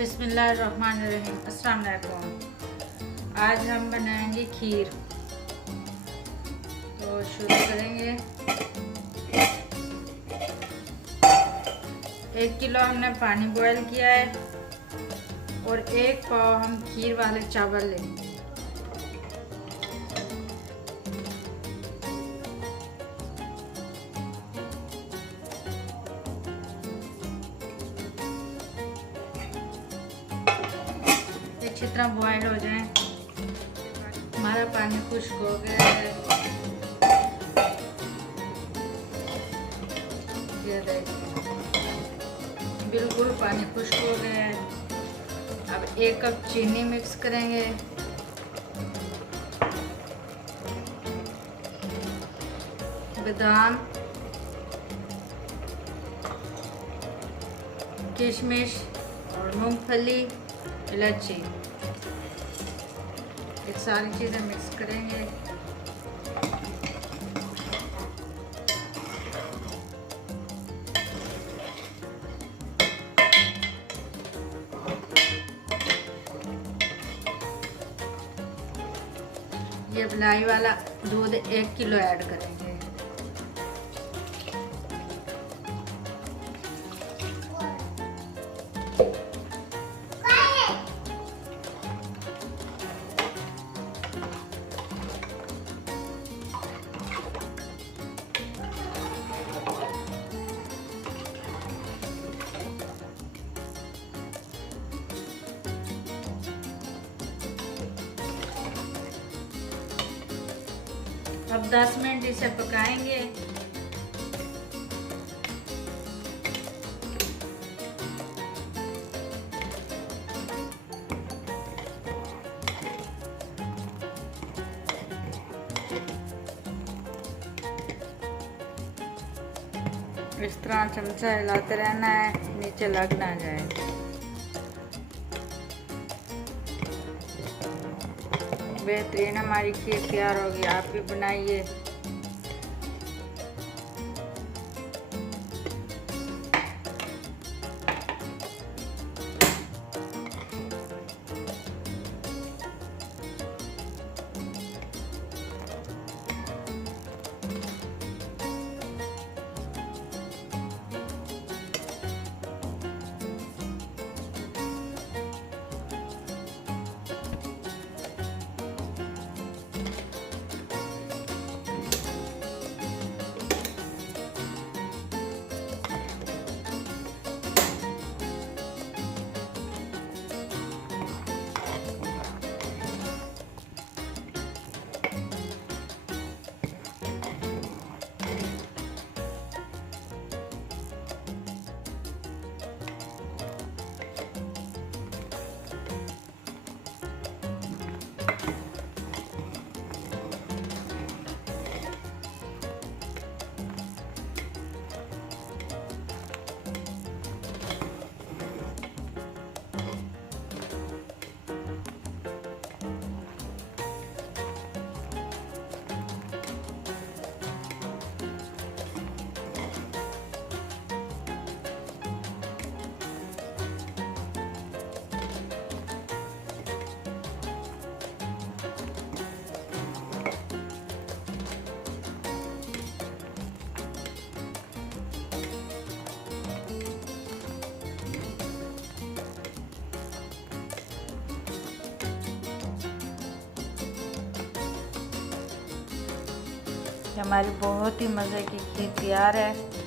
बिस्मिल्लाहिर्रहमानिर्रहीम। अस्सलाम वालेकुम। आज हम बनाएंगे खीर। तो शुरू करेंगे। 1 किलो हमने पानी बॉयल किया है और 1 पाव हम खीर वाले चावल लेंगे। अच्छी तरह बॉयल हो जाए। हमारा पानी खुश्क हो गया है। ये देखिए बिल्कुल पानी खुश्क हो गया है। अब 1 कप चीनी मिक्स करेंगे। बादाम, किशमिश और मूंगफली, इलायची, ये सारी चीज़ें मिक्स करेंगे। ये मलाई वाला दूध 1 किलो ऐड करेंगे। अब 10 मिनट इसे पकाएंगे। इस तरह चमचा हिलाते रहना है, नीचे लग ना जाए। बेहतरीन हमारी खीर तैयार होगी। आप भी बनाइए। हमारी बहुत ही मज़े की खीर तैयार है।